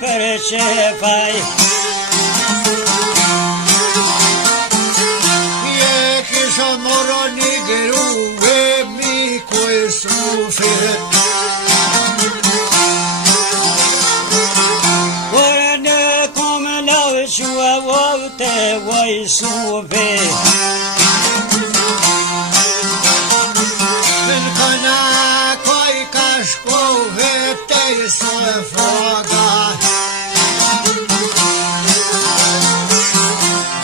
për qefaj. Je kisha moro një gëru e miku e sufit. Por në kom lau shua vote voj sufit.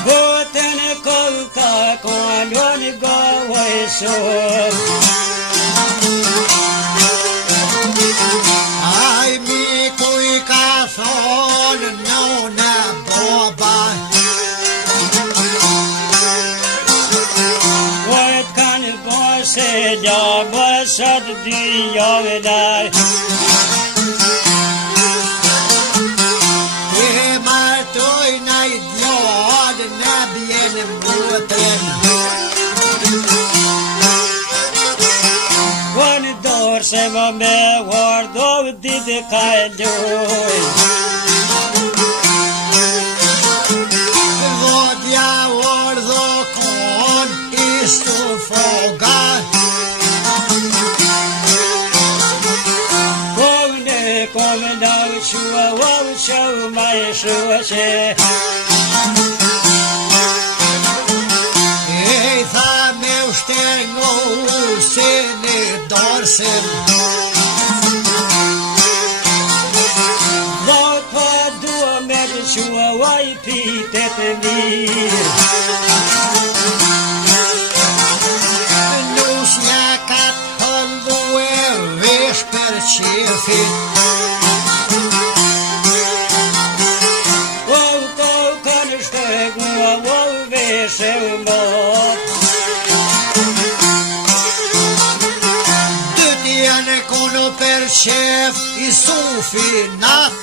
Botën kolka kolon goj suf. Ai miku I ka thonë nona boba. Vojt kanë bose da bosat dy jove daj. Se më me vardov ditë kalloj. Vodja vardho kon istu foga. Kovne kom lau shua vav shau mai shua që. E tha me ushtengo se ne dorsen. Dhot pa dua me shua vaj pitet mirë. Nusja ka të hëndu e vesh për qefit. Kanë shtegua vav vesh e mbot. Kono per qef I sufi nat.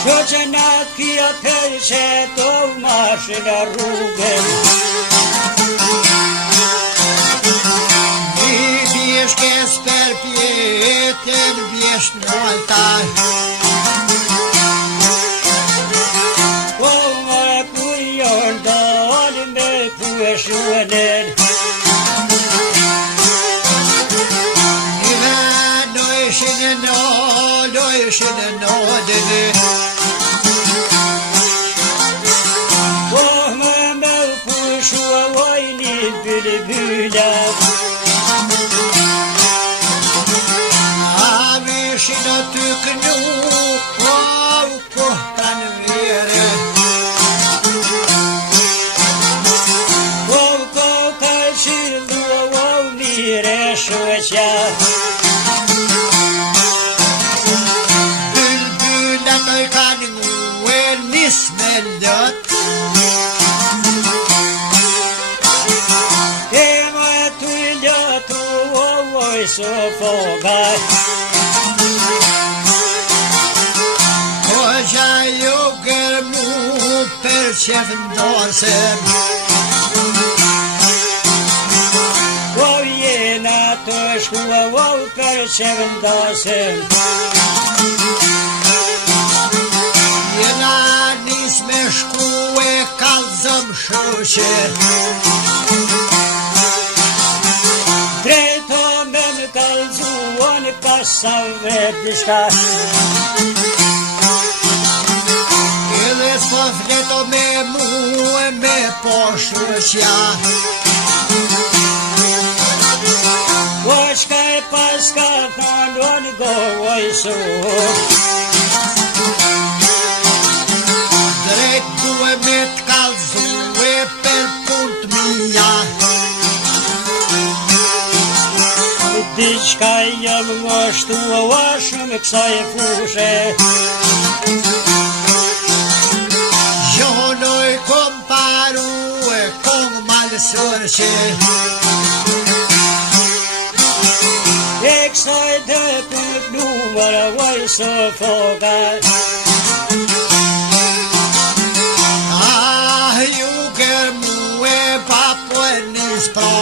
Shko që nat kia per qeto mashë në rrugën. I bjesh kes per pjetën, bjesh në altar. Po më kujon dalë me kue shuenen. Oh më me pushua vojni bülbüla. A vishin aty kënu, kohtan vere. Ka shilua mire shoqa. Nismellet. E më të ljatu ovoj së fogaj. Hoxha ju gërmu për qef ndorsen. Ov jena të shkua ov për qef ndorsen. Jena nis me shku e kalzëm shoqe. Drejto me më kalzuon pasave dishka. Edhe s'po fleto me mu e me po shoqja. O shka e paska thonon goj suf. Drejt duhe me t'kallzu e për pun t'mija. Diçka jam ngashtu a shumë kësaj fushe. Gjonoj kom paru e kom malësër që. E kësaj dhe për numër a vaj së fogar. Ju gërmu e papo e nis pra.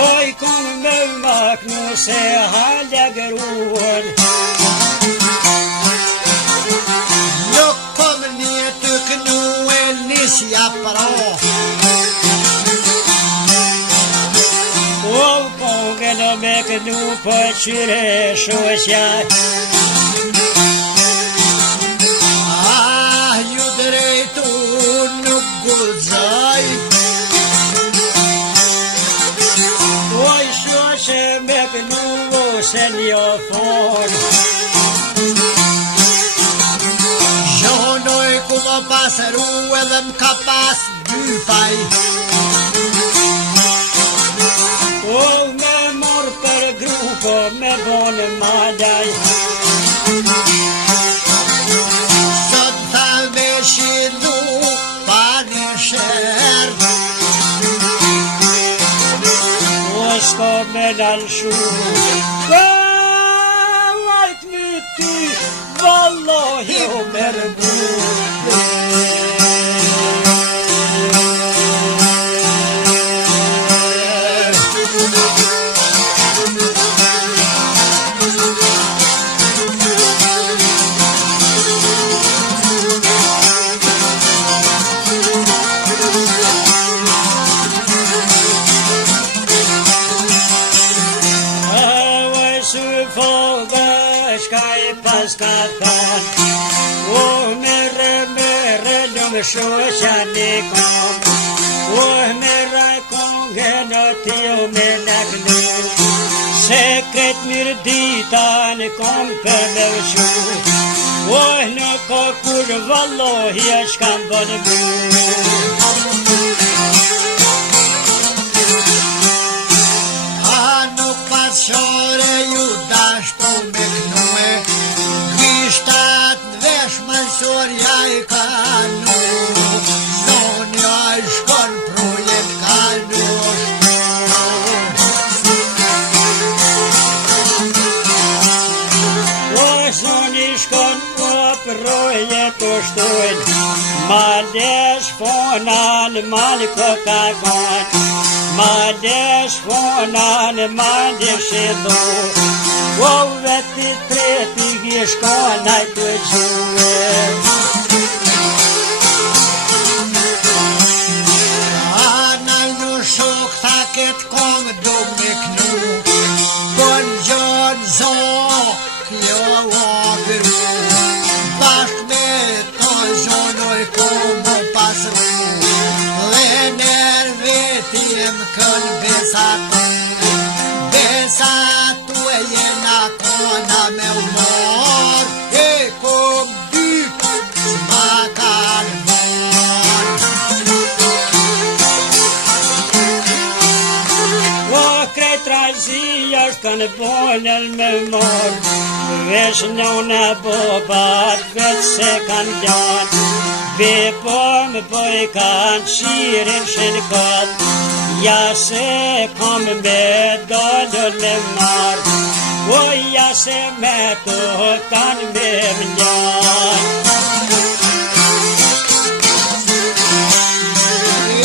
Oj, kom me se halja gruan. Nuk kom një të knue nisja pra. O kongën me kënu për qyre shoqat. Ju drejtu nuk gudzaj. Oj shoqe me kënu se një fon. Zhonoj ku më pasëru edhe m'ka pas dy faj. O me mor për grupo me bonë madaj. Sot tha me shidu pa një shërë. O s'ko me nalshu. Lajt mi ty, vallohi o merbu. Paska than, o mere lum shoqani kom, o mere kongen tio me nagnu, sekret mirë ditan kom për me shu, o në kur vallohi shkam bën bu. Nuk pas shore ju dashtu me knue. Shtat në vesh mësorja I kanu. Zonja I shkon projet kanu. O zoni shkon projet o shtojn. Malesh fonan mal kokagon. Malesh fonan malesh edo. O veti treti shkonaj të gjuhe. Anaj në shok tha ket kong do me knu. Bon gjon zok kjo agru. Bashk me to zonoj kombo pasru. Dhe nervetim kën besatu. Besatu e jena kona me umor. E kom dyk s'ma kalmon. O krejt razia shkën bonel me mor. Vesh njona bobat vetë se kanë gjanë. Bepo më boj kanë qirin shenkat. Ja se kom me dollën me marë. O ja se me të kanë me mljanë.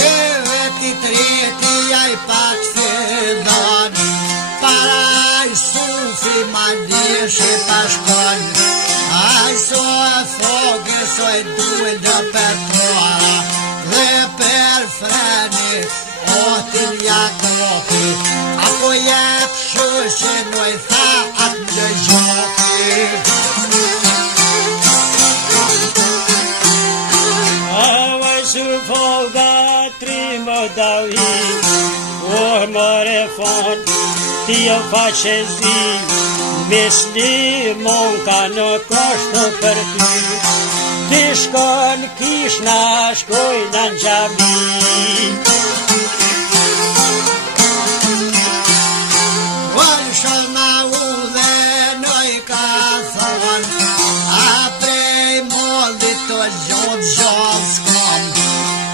E veti treti aj pak se dan. Para aj sufi ma dishe pashkon. Aj so e foge so e duel dhe petrora. Dhe per freni otin jakopi. Apo jep shushe noj tha atë në gjoki. Avaj su foga trimo davi. O more fond, ti o faqe zi. Misli monka në koshto për ty. Ti shkon kishna shkojna në gjami. Shona u dhe noj ka thon. A prej moldit të gjot s'kom.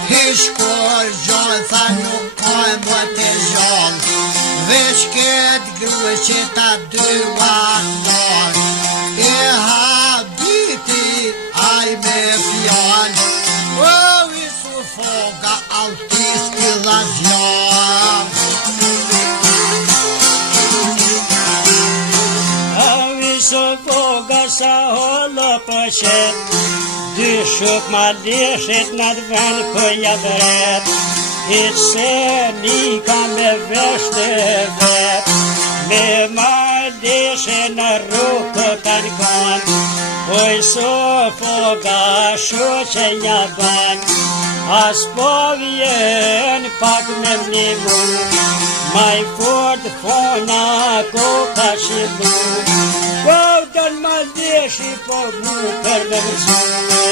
Hishkur gjot tha nuk koj mbët e gjot. Vesh ket grue që ta dy vaktor. E habiti aj me fjan. O isu foga autist I lazjan. voga sa hollë pëshet, dy shuk ma lishit në të ven për jabret, hitë se nika me veshte vet, me ma lishe në rukë të ngon, oj so voga shu që nja ban, as po vjen pak me mnimu, maj fort fona ko ka shibu, Godën ma deshi po mu për me mësue.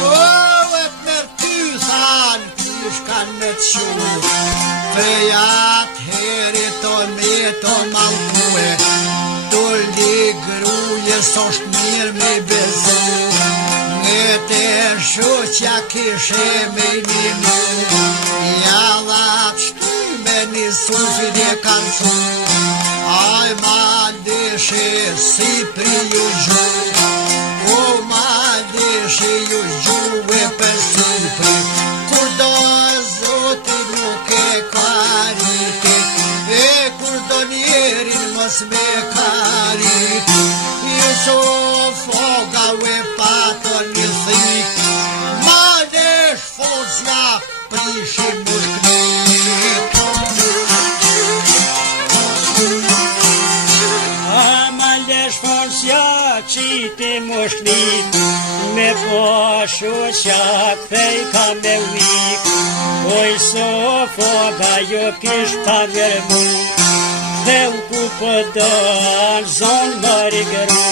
Kohet mërë ty than, kysh kanë me të shu, prej atë herit o me të malkue, tulli gruje s'osht mirë me bezu, nge të shuqja kishe me ninu, jadhat shtyme një sufin e kanë thu, aj ma deshe si pri ju gju, o ma deshe ju gjuve për supri, kur do zoti nuk e kariti, e kur do njerin mos me kariti, so foga we pato një thik, ma desh fozja prishim mushknik. Ma desh fozja qiti mushknik, me po shusha kthej ka me wik, oj so foga jo kish pa gërmu, dhe u ku pëdën zonë më rigëru,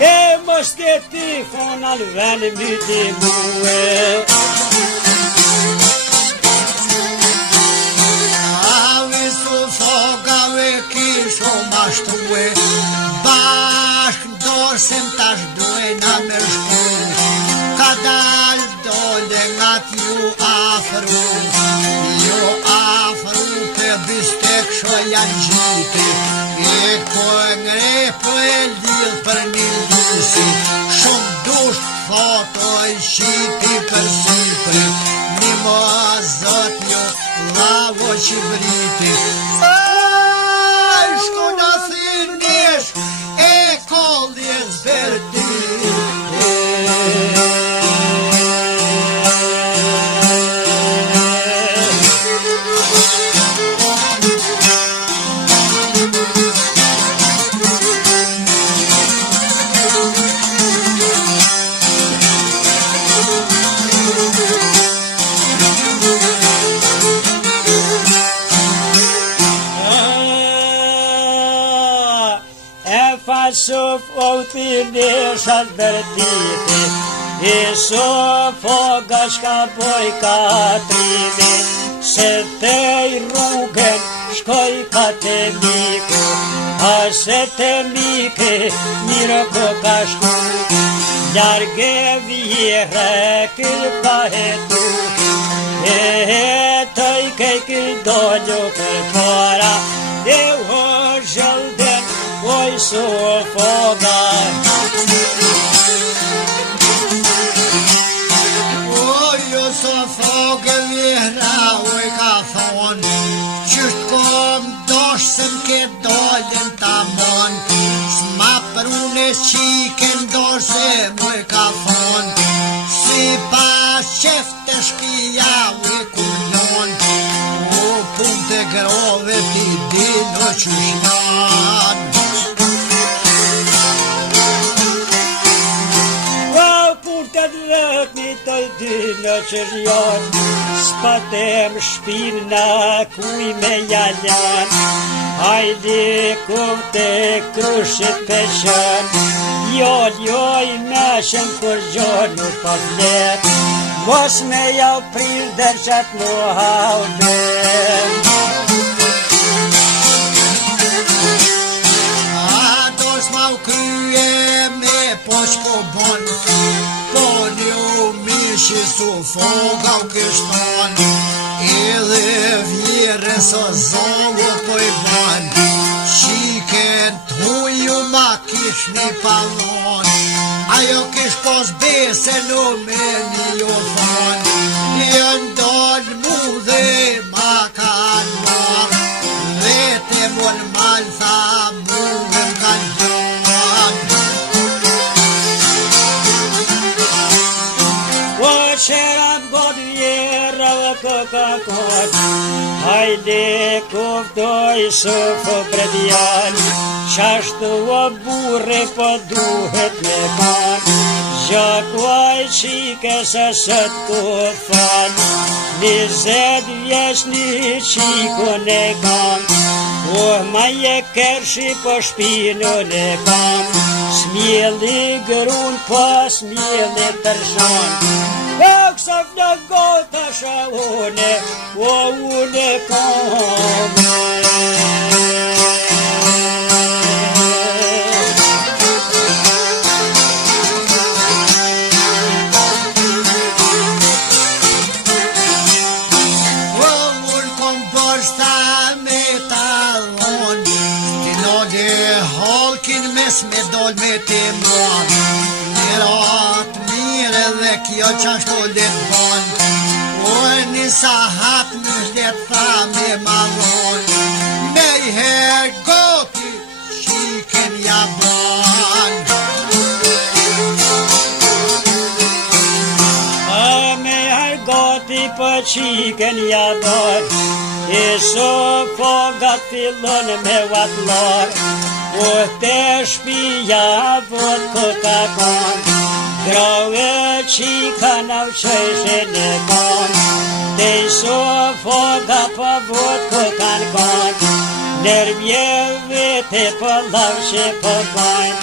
e mos këti fonal ven myti muë. Avi su fogave kisho mashtue, bashk dorsim tash duajna me shku, ka dal dole nga t'ju afru, ju afru pe bistek shojan gjiti, e ko e ngrepo e lidh për një lusi, shumë dusht thotoj shiti për sipri, një mo zot jo lavo që vriti, shko në thinish e kollje zverti. Suf o t'i neshat verditi, i so foga shka boj katrimi, se te i rrugën shkoj ka te miku, a se te mike mirë ko ka shku, large vjere kër pa hetu, e hetoj kej kër dolju për para, e ho zhëlden oj so foga. Oj o so foga vjera oj ka thon, qysht kom dosh se m'ke doljen ta mon, s'ma prune qiken dosh se m'oj ka thon, si pas qefte shpia oj kullon, o pun të grove ti din o qyshnan. Të dy në qërjon, s'patem shpin në kuj me jaljan, hajdi kum të krushit peshen, joj me shem kur gjon nuk pa flet, mos me jau pril dërshat mu haudem. A dos ma u krye me posh po bon, që su foga u kështon, edhe vjere së zongo po i ban, qiken t'huju ma kish një palon, ajo kish pos bese në me një thon, jën dol mu dhe ma kan mar, dhe e kuftoj sofo bredjan, qashtu o burre po duhet me ban, gjakuaj qike se sët ku fan, 20 vjeç një qikun e kam, o ma je kërshi po shpinun e kam, smjeli grun po smjeli tërshan, kësaf në gota shë une, o une kame. Me dol me ti mon, një rat mire dhe kjo qashtu lit bon, o një sahat më shdet tha me madhon, me I her goti shiken ja ban. Me her goti po qiken ja ban, I sofo fillon me vatlar, o te shpija vot këta kon, grave qika në qeshen e kon, te sofo ga po vot këta kon, nërmjeve te po lavshe po kon,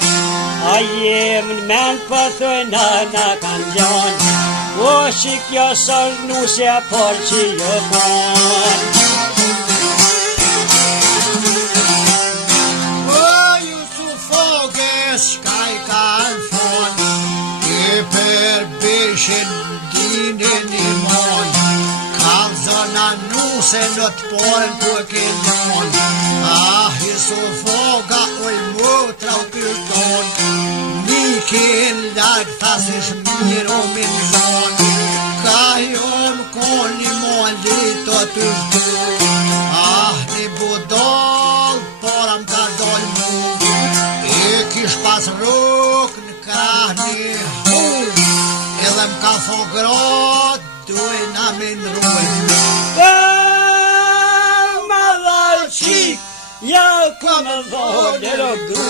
a jem në men po thëna na kanë gjon, o shikja sa nusja por që jo kon. Shkaj kanë fon, I për bishin dinin I mon, kanë zona nuse në të porën ku e këllon, I sofoga oj mutra u kërton, Nikin lag thasish miro min zon, ka jon koni molito të shdur, Një budol poram ka dol mu, kish pas ruk në krahni hur, edhe m'ka tho grot, duhe na min ruj. Ma dhal qik, ja ku më dhone rogru,